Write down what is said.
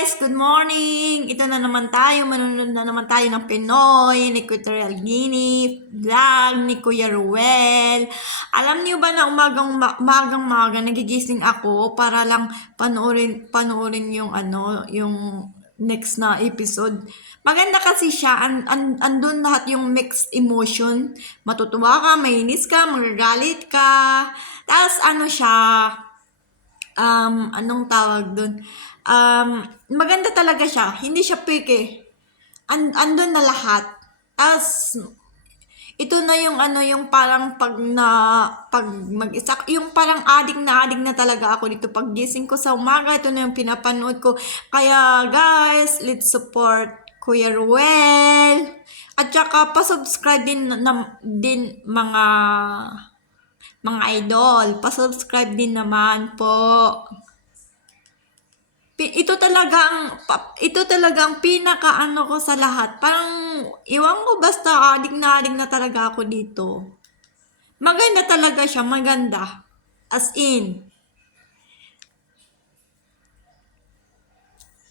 guys! Good morning! Ito na naman tayo, manunod na naman tayo ng Pinoy, ni Equatorial Guinea, vlog ni Kuya Ruel. Alam niyo ba na umagang nagigising ako para lang panoorin yung yung next na episode. Maganda kasi siya, andun lahat yung mixed emotion. Matutuwa ka, mainis ka, magagalit ka. Tapos siya, anong tawag dun? Maganda talaga siya. Hindi siya peke. Andun na lahat. As ito na yung yung parang pag mag-isa, yung parang adik na talaga ako dito. Pag gising ko sa umaga, ito na yung pinapanood ko. Kaya guys, let's support Kuya Ruel. At saka pa-subscribe din mga idol. Pa-subscribe din naman po. Ito talagang pinaka ko sa lahat. Parang, iwan ko basta adik na talaga ako dito. Maganda talaga siya, maganda. As in.